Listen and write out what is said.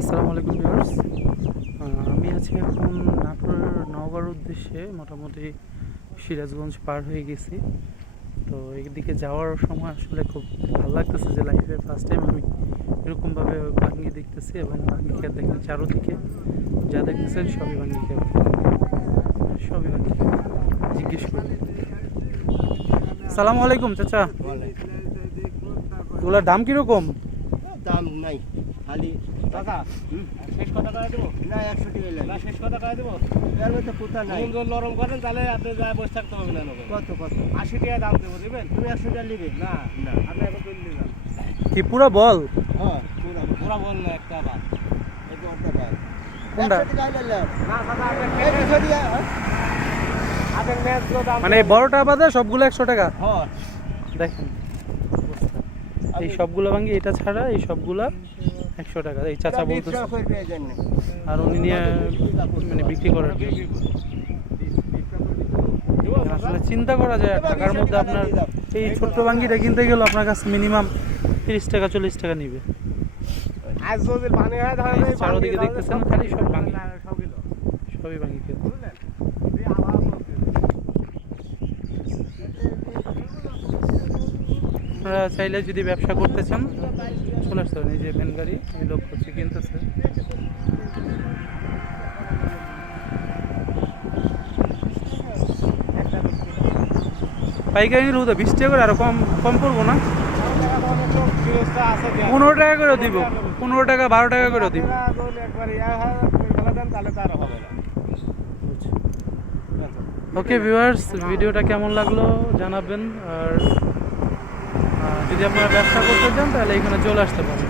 আসসালামু আলাইকুম ভিউয়ার্স। আমি আছি এখন নাটোরের নওগাঁর উদ্দেশ্যে। মোটামুটি সিরাজগঞ্জ পার হয়ে গেছি। তো এইদিকে যাওয়ার সময় আসলে খুব ভালো লাগতেছে যে লাইফে ফার্স্ট টাইম আমি এরকমভাবে ভাঙ্গি দেখতেছি এবং ভাঙ্গি খেত দেখেন চারোদিকে যা দেখতেছেন সবই ভাঙ্গি খেত, সবই ভাঙ্গি খেত। জিজ্ঞেস করি। আসসালামু আলাইকুম চাচা, এগুলোর দাম কীরকম? দাম নাই খালি দাদা শেষ কথা করে দেবো না 100 টাকা না লাগে শেষ কথা করে দেবো এর মধ্যে কোথা নাই মন নরম করেন তাহলে আপনি যা বসে থাকতে হবে না কত 80 টাকা দাম দেবো দিবেন তুমি 100 টাকা নিবে না না আপনি এখন চলে যান কি পুরো বল? হ্যাঁ পুরা পুরা বল না একটা আবার এই কোনটা ভাই কোনটা? 100 টাকা নিলে না দাদা এই 200 টাকা আপনি ম্যাচ দাম মানে এই বড়টা বাদে সবগুলো 100 টাকা? হ্যাঁ দেখেন এই সবগুলো ভাঙ্গি, এটা ছাড়া এই সবগুলা 100 টাকা। এই চাচা বলতেছে করবে জানেন আর উনি নিয়ে মানে বিক্রি করার জন্য। আসলে চিন্তা করা যায় ঢাকার মধ্যে আপনার এই ছোট্ট ভাঙ্গিটা কিনতে গেলে আপনার কাছে মিনিমাম 30 টাকা 40 টাকা নিবে। আজ যদি পানি হয় তাহলে এই চারদিকে দেখতেছেন খালি সব ভাঙ্গি, সবই ভাঙ্গি খেত। আপনারা চাইলে যদি ব্যবসা করতে চান চলে আসতে পারেন। এই যে ভ্যান গাড়ি, এই লোক হচ্ছে কিনতেছে। পাইকারি নিলে তো 20 টাকা করে, আরো কম কম পড়বো না? 15 টাকা করে দিব, 15 টাকা 12 টাকা করে দিব। ওকে ভিউয়ার্স, ভিডিওটা কেমন লাগলো জানাবেন। আর যদি আপনারা ব্যবসা করতে চান তাহলে এখানে চলে আসতে পারেন।